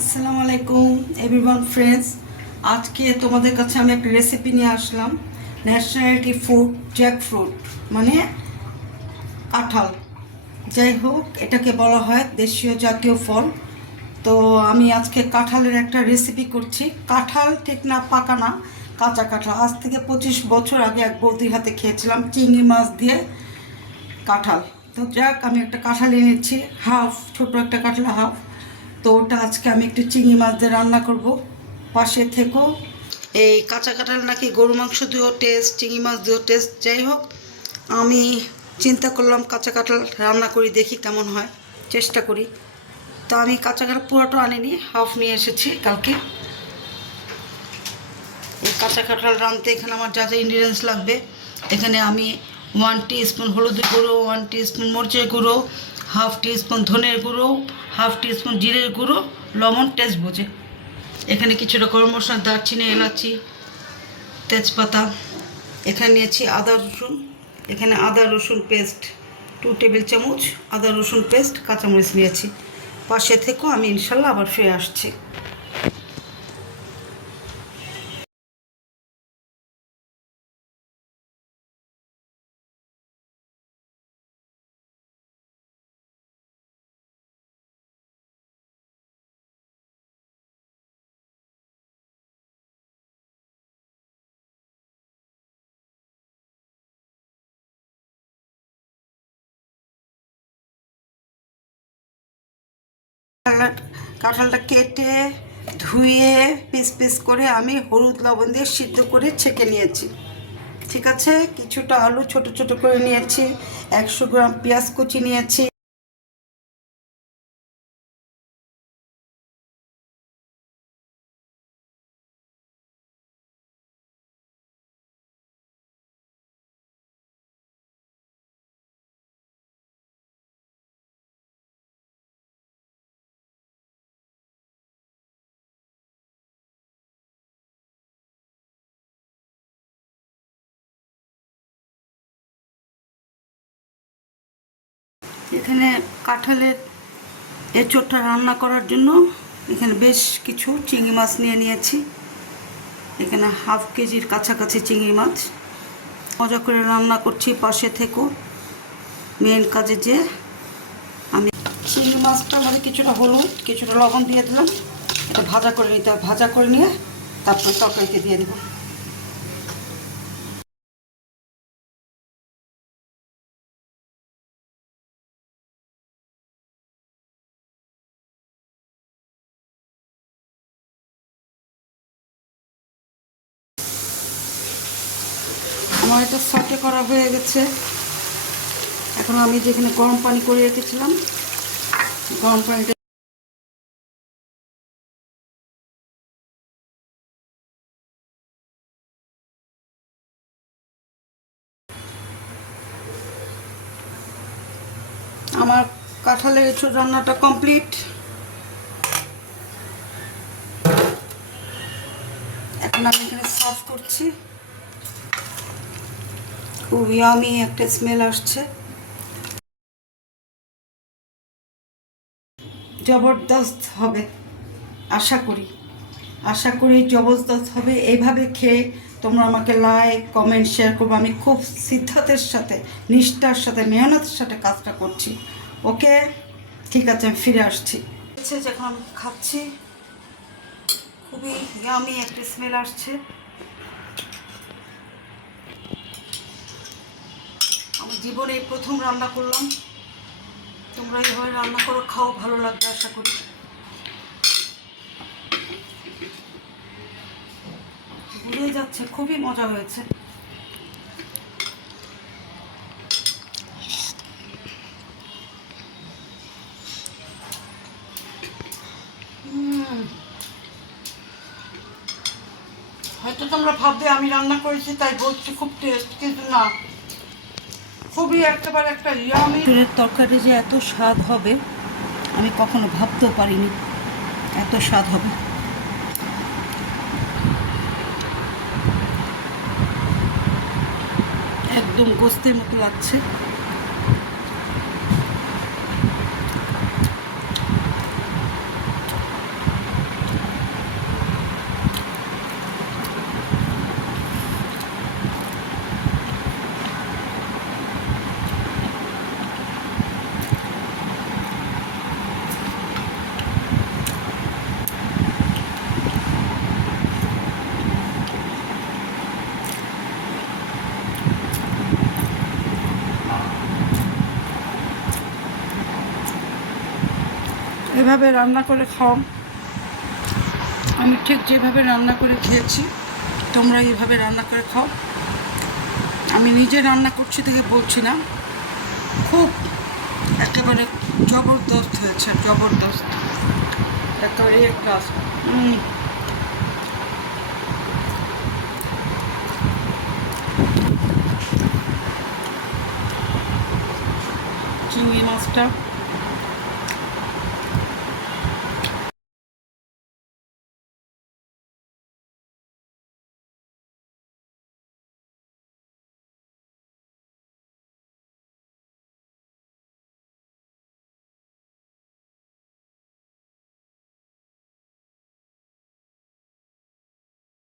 আসসালামু আলাইকুম everyone friends আজকে তোমাদের কাছে আমি একটা রেসিপি নিয়ে আসলাম ন্যাশনালিটি ফুড জ্যাক ফ্রুট মানে কাঁঠাল। যাই হোক, এটাকে বলা হয় দেশীয় জাতীয় ফল। তো আমি আজকে কাঁঠালের একটা রেসিপি করছি। কাঁঠাল ঠিক না, পাকা না, কাঁচা কাঁঠাল। আজ থেকে পঁচিশ বছর আগে এক বৌদির হাতে খেয়েছিলাম চিংড়ি মাছ দিয়ে কাঁঠাল। তো যাক, আমি একটা কাঁঠাল এনেছি হাফ ছোট একটা কাঁঠাল হাফ তো ওটা আজকে আমি একটু চিংড়ি মাছ দিয়ে রান্না করব। পাশে থেকো। এই কাঁচা কাঁঠাল নাকি গরু মাংস দিয়েও টেস্ট চিংড়ি মাছ দিয়েও টেস্ট যাই হোক, আমি চিন্তা করলাম কাঁচা কাঁঠাল রান্না করি, দেখি কেমন হয়। চেষ্টা করি। তো আমি কাঁচা কাঁঠাল পুরোটা আনিনি হাফ নিয়ে এসেছি কালকে। এই কাঁচা কাঁঠাল রাঁধতে এখানে আমার যা যা ইনগ্রিডিয়েন্টস লাগবে, এখানে আমি ওয়ান স্পুন হলুদের গুঁড়ো ওয়ান স্পুন মরিচের গুঁড়ো হাফ স্পুন ধনের গুঁড়ো হাফ স্পুন জিরের গুঁড়ো, লবণ টেস্ট বুঝে এখানে কিছুটা গরম মশলা দারচিনি এলাচি, তেজপাতা। এখানে নিয়েছি আদা, রসুন। এখানে আদা, রসুন পেস্ট টু টেবিল চামচ, আদা, রসুন পেস্ট কাঁচামরিচ নিয়েছি। পাশে থেকেও আমি ইনশাল্লাহ আবার ফিরে আসছি। কাঁঠালটা কেটে ধুয়ে পিস পিস করে আমি হলুদ লবণ দিয়ে সিদ্ধ করে ছেঁকে নিয়েছি। ঠিক আছে? কিছুটা আলু ছোট ছোট করে নিয়েছি, একশো গ্রাম পেঁয়াজ কুচি নিয়েছি এখানে কাঁঠালের এঁচোড়টা রান্না করার জন্য এখানে বেশ কিছু চিংড়ি মাছ নিয়ে নিয়েছি। এখানে হাফ কেজির কাছাকাছি চিংড়ি মাছ। মজা করে রান্না করছি, পাশে থেকেও মেন কাজে যে আমি চিংড়ি মাছটার মধ্যে কিছুটা হলুদ, কিছুটা লবণ দিয়ে দিলাম। এটা ভাজা করে নিতে ভাজা করে নিয়ে তারপর তরকারিতে দিয়ে দেবো। আমার এটা সটে করা হয়ে গেছে। এখন আমি যেখানে গরম পানি করে রেখেছিলাম, গরম পানিটা আমার কাঁঠালের এঁচুর রান্নাটা কমপ্লিট এখন আমি এখানে সার্ভ করছি। খুব ইয়ামি একটা স্মেল আসছে। জবরদস্ত হবে, আশা করি। আশা করি জবরদস্ত হবে। এইভাবে খেয়ে তোমরা আমাকে লাইক কমেন্ট শেয়ার করব। আমি খুব সিদ্ধাতের সাথে, নিষ্ঠার সাথে, মেহনতের সাথে কাজটা করছি। ওকে? ঠিক আছে, আমি ফিরে আসছি। যখন আমি খাচ্ছি, খুবই ইয়ামি একটা স্মেল আসছে। জীবনে প্রথম রান্না করলাম। তোমরা এইভাবে রান্না করো, খাও, ভালো লাগবে আশা করি। ঘুরে যাচ্ছে, খুবই মজা হয়েছে। হয়তো তোমরা ভাববে, আমি রান্না করেছি, তাই বলছি, খুব টেস্ট কিন্তু না। খুবই একেবারে একটা ইয়ামি তরকারি যে এত স্বাদ হবে, আমি কখনো ভাবতেও পারিনি এত স্বাদ হবে। একদম গোস্তের মতো লাগছে। যেভাবে রান্না করে খাও, আমি ঠিক যেভাবে রান্না করে খেয়েছি, তোমরা এইভাবে রান্না করে খাও। আমি নিজে রান্না করছি থেকে বলছি না। খুব একেবারে জবরদস্ত হয়েছে, জবরদস্ত। একেবারে একটা চিংড়ি মাছটা